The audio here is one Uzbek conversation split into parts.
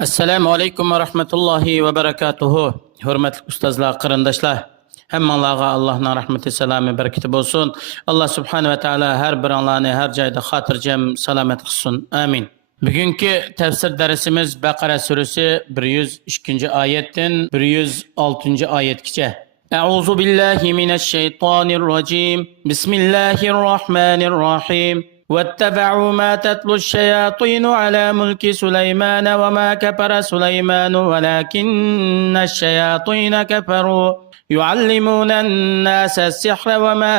Assalamu alaykum va rahmatullohi va barakatuhu. Hurmatli ustozlar, qarindoshlar. Hammanglarga Allohning rahmati, salomi, barakati bo'lsin. Alloh subhanahu va taolo har biringlarni har joyda xotirjam, salomat qilsin. Amin. Bugungi tafsir darsimiz Baqara surasi 102-oyatdan 106-oyatgacha. A'udhu billahi minash shaytonir rojim. Bismillahir rohmanir rohim. واتبعوا ما تتلو الشياطين على ملك سليمان وما كفر سليمان ولكن الشياطين كفروا يعلمون الناس السحر وما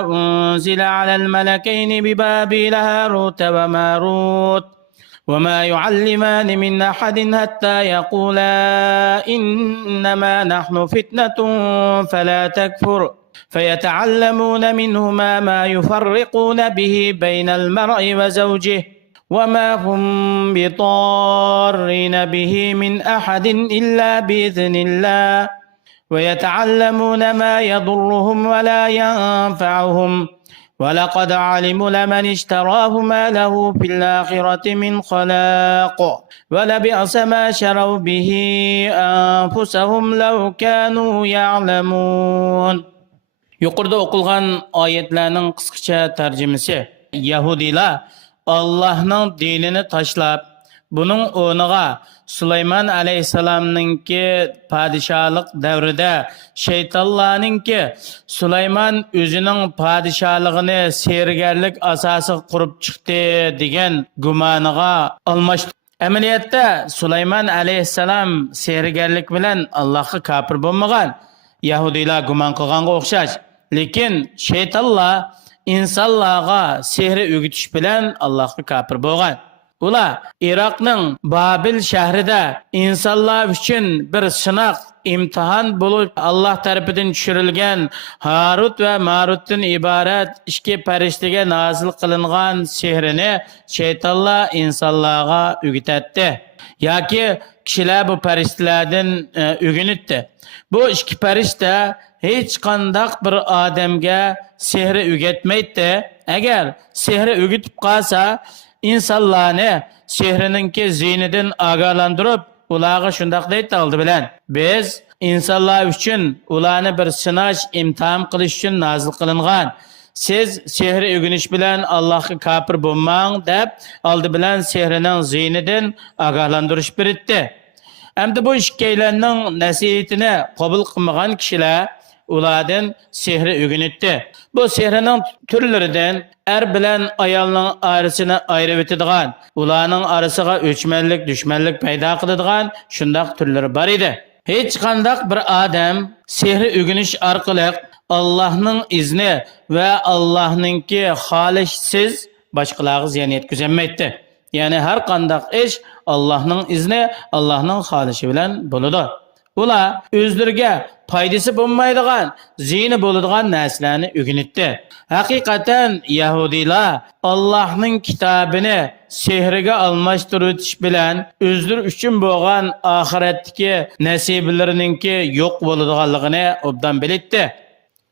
أنزل على الملكين ببابل هاروت وماروت وما يعلمان من أحد حتى يقولا إنما نحن فتنة فلا تكفر فيتعلمون منهما ما يفرقون به بين المرء وزوجه وما هم بضارين به من أحد إلا بإذن الله ويتعلمون ما يضرهم ولا ينفعهم ولقد علموا لمن اشتراه ما له في الآخرة من خلاق ولبئس ما شروا به أنفسهم لو كانوا يعلمون. Yuqorida o'qilgan oyatlarning qisqacha tarjimasi. Yahudilar Allohning dinini tashlab, buning o'rniga Sulaymon alayhisalomningki podshohlik davrida shaytonlarningki Sulaymon o'zining podshohligini sergarlik asosiga qurib chiqdi degan gumoniga almashdi. Amaliyotda Sulaymon alayhisalom sergarlik bilan Allohga kofir bo'lmagan. Yahudilar gumon qilganga o'xshash. Lekin shaytonlar insonlarga sehri o'gitish bilan Allohga kofir bo'lgan. Ular Iroqning Babil shahrida insonlar uchun bir sinoq imtihon bo'lib Alloh tarafidan tushirilgan Harut va Marutdan iborat ikki farishtaga nozil qilingan sehrini shaytonlar insonlarga o'gitadi. Yoki kishilar bu farishtalardan o'ginitdi. Bu ikki farishta hech qanday bir odamga sehri o'rgatmaydi. Agar sehri o'rgatib qolsa, insonlarni sehrininki ziynidan ogohlantirib, ularga shunday deydi oldi bilan: "Biz insonlar uchun ularni bir sinash, imtihon qilish uchun nozil qilingan. Siz sehri o'rganish bilan Allohga kofir bo'lmang" deb oldi bilan sehrining ziynidan ogohlantirish berdi. Endi bu ikkilarning nasihatini qabul qilmagan kishilar ulardan sehri o'rganitdi. Bu sehrining turlaridan er bilan ayolning orasini ayirib o'tadigan, ularning orasiga o'chmanlik, dushmanlik paydo qiladigan shunday turlari bor edi. Hech qanday bir odam sehri o'rganish orqali Allohning izni va Allohningki xolishsiz boshqalarga ziyon yetkazolmaydi. Ya'ni har qanday ish Allohning izni, Allohning xolishi bilan bo'ladi. Ular o'zlariga foydasi bo'lmaydigan, ziyni bo'ladigan narsalarni o'rganitdi. Haqiqatan Yahudilar Allohning kitobini sehriga almashtirish bilan o'zlari uchun bo'lgan oxiratdagi nasiblarininki yo'q bo'ladiganligini obdan bildi.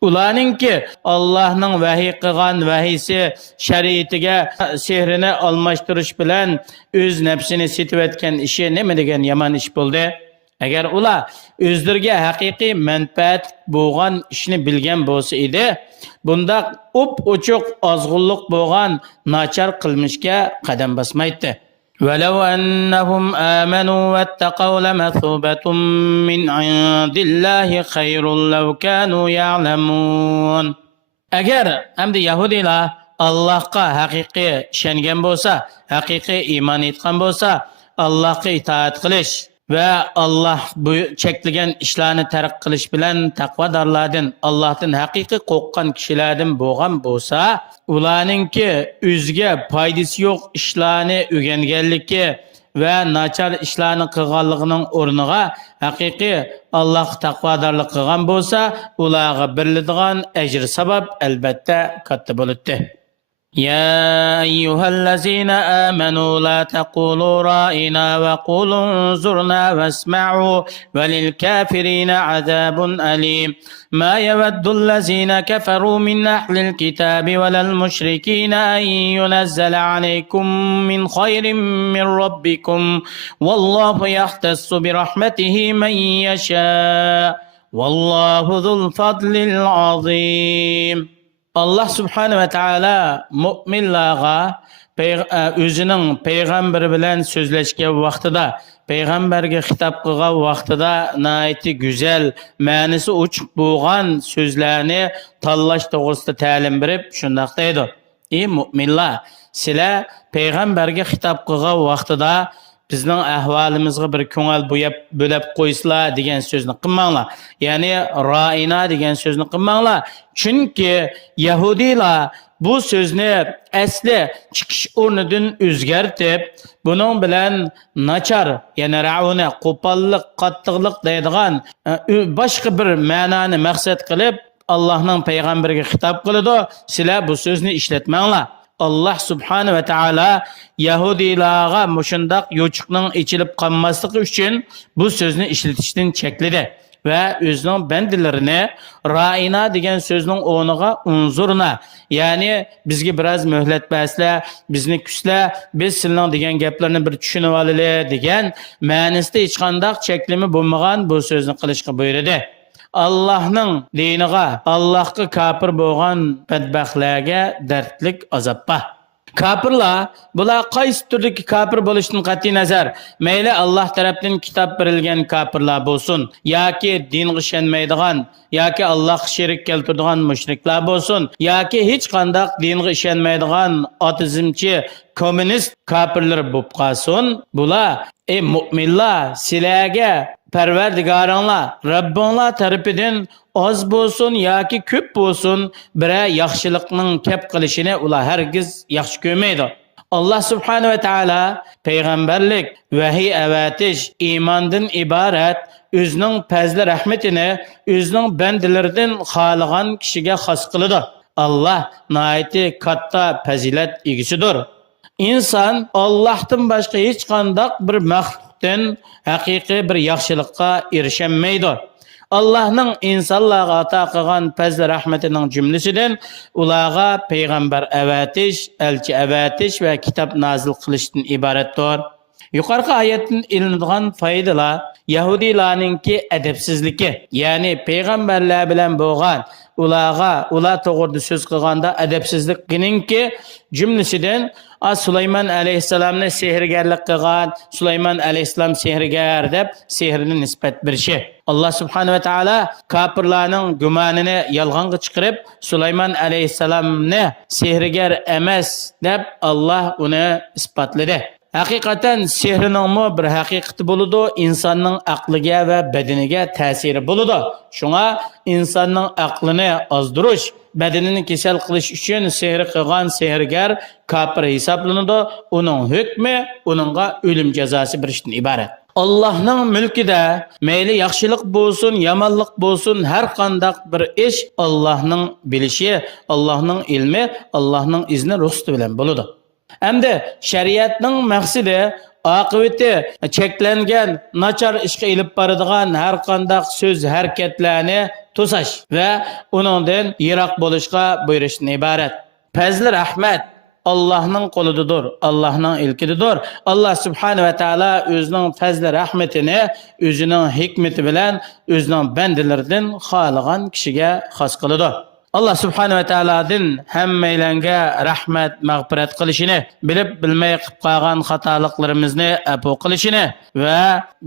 Ularninki Allohning vahiy qilgan vahiysi shariatiga sehrini almashtirish bilan o'z nafsini setib etgan ishi nima degan yomon ish bo'ldi. Agar ular o'zlariga haqiqiy manfaat bo'lgan ishni bilgan bo'lsa edi, bunda ochiq ozg'unlik bo'lgan nachar qilmishga qadam bosmaydi. ولو أنهم آمنوا واتقوا لمثوبة من عند الله خير لو كانوا يعلمون. Agar hamda Yahudilar Allohga haqiqiy ishongan bo'lsa, haqiqiy iymon etgan bo'lsa, Allohga itoat qilish va Alloh bu cheklagan ishlarni tark qilish bilan taqvodorlardan, Allohdan haqiqiy qo'rqqan kishilardan bo'lgan bo'lsa, ularningki o'ziga foydasi yo'q ishlarni o'rganganligi va nachar ishlarni qilganligining o'rniga haqiqiy Alloh taqvodorlik qilgan bo'lsa, ularga beriladigan ajr sabab albatta katta bo'ladi. يا أيها الذين آمنوا لا تقولوا رائنا وقولوا انظرنا واسمعوا وللكافرين عذاب أليم ما يود الذين كفروا من أهل الكتاب ولا المشركين أن ينزل عليكم من خير من ربكم والله يختص برحمته من يشاء والله ذو الفضل العظيم. Allah subhanahu ve taala mu'minlarga o'zining payg'ambari bilan so'zlashgan vaqtida, payg'ambarga xitob qilgan vaqtida nihoyatda go'zal, ma'nosi ochiq bo'lgan so'zlarni tanlash to'g'risida ta'lim berib, shunday deydi: "Ey mu'minlar, sizlar payg'ambarga xitob qilgan vaqtida bizning ahvolimizga bir ko'ngil bo'lib qo'ysizlar degan so'zni qilmanglar. Ya'ni ra'ina degan so'zni qilmanglar. Chunki Yahudiylar bu so'zni asli chiqish o'rnidan o'zgartib, buning bilan nachar, ya'ni ra'una, qo'pollik, qattiqlik deydigan boshqa bir ma'noni maqsad qilib Allohning payg'ambariga xitob qiladi. Sizlar bu so'zni ishlatmanglar. Allah subhanahu ve taala Yahudilarga mushundaq yo'chiqning ichilib qolmasligi uchun bu so'zni ishlatishdan chekladi va o'zining bandilarini ra'ina degan so'zning o'rniga unzurna, ya'ni bizga biroz muhlat bersizlar, bizni kutsa, biz sizning degan gaplarni bir tushunib olaylik degan ma'nosida hech qanday cheklimi bo'lmagan bu so'zni qilishga buyurdi. Allah'ның diniga, Allah'ga kafir bo'lgan badbaxtlarga dardlik azob bor. Kafirlar, bular qaysi turdagi kafir bo'lishdan qat'iy nazar, mayli Alloh tarafdan kitob berilgan kafirlar bo'lsin, yoki dinga ishonmaydigan, yoki Allohga sherik keltiradigan mushriklar bo'lsin, yoki hech qanday dinga ishonmaydigan otizmchi, kommunist kafirlar bo'lib qolsin, bular ey mu'minlar, sizlarga Parvardigoringlar, Rabbinglar tarafidan oz bo'lsin yoki ko'p bo'lsin, biror yaxshilikning kep qilishini ular hargiz yaxshi ko'rmaydi. Allah subhanahu va taala payg'ambarlik, vahiy avatish, iymondan iborat o'zining fazli rahmatini o'zining bandalaridan xohlagan kishiga xos qiladi. Allah nihoyatda katta fazilat egasidir. İnsan Allohdan boshqa hech qanday bir maxluqdan haqiqiy bir yaxshilikqa erisholmaydi. Allah'ның insonlarga ato qilgan fazl rahmatining jumlasidan ularga payg'ambar avatish, elchi avatish va kitob nozil qilishdan iboratdir. Yuqorqi oyatdan ilinadigan foydalar Yahudilarningki adabsizligi, ya'ni payg'ambarlar bilan bo'lgan ular to'g'rida so'z qilganda adabsizlikninki jumlasidan Süleyman aleyhisselamni sehrgarlik qilgan, Süleyman aleyhisselam sehrgar deb sehrini nisbat berishi. Allah subhanahu va taala kafirlarning gumonini yolg'onga chiqarib, Süleyman aleyhisselamni sehrgar emas deb Allah uni isbotladi. Haqiqatan sehrining bir haqiqati bo'ladi, insonning aqliga va badaniga ta'siri bo'ladi. Shunga insonning aqlini ozdirish, badanini kasal qilish uchun sehr qilgan sehrgar kafir hisoblanadi. Uning hukmi uningga o'lim jazosi berishdan iborat. Allah'ның mülkida mayli yaxshilik bo'lsin, yomonlik bo'lsin, har qanday bir ish Allah'ның bilishi, Allah'ның ilmi, Allah'ның izni ruxsati bilan bo'ladi. Hamda shariatning maqsadi oqibati cheklangan, nachar ishga ilib boradigan har qanday so'z, harakatlarni to'sash va uningdan yiroq bo'lishga buyurishdan iborat. Fazli rahmat Allah'ның qo'lidadir, Allah'ның ilkididir. Allah subhanahu va taala o'zining fazli rahmatini o'zining hikmati bilan o'zining bandalaridan xohlagan kishiga xos qiladi. Allah subhanahu va taoladan hammalarga rahmat, mag'firat qilishini, bilib bilmay qilib qolgan xatoliklarimizni afv qilishini va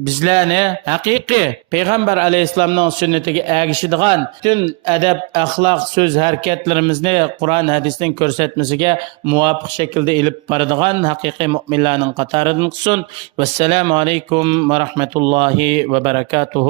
bizlarni haqiqiy payg'ambar alayhisolamning sunnatiga ergashadigan butun adab, axloq, so'z, harakatlarimizni Qur'on, hadisning ko'rsatmasiga muvofiq shaklda ilib boradigan haqiqiy mu'minlarning qatoridan qilsin. Vassalomu alaykum va rahmatullohi va barakatuh.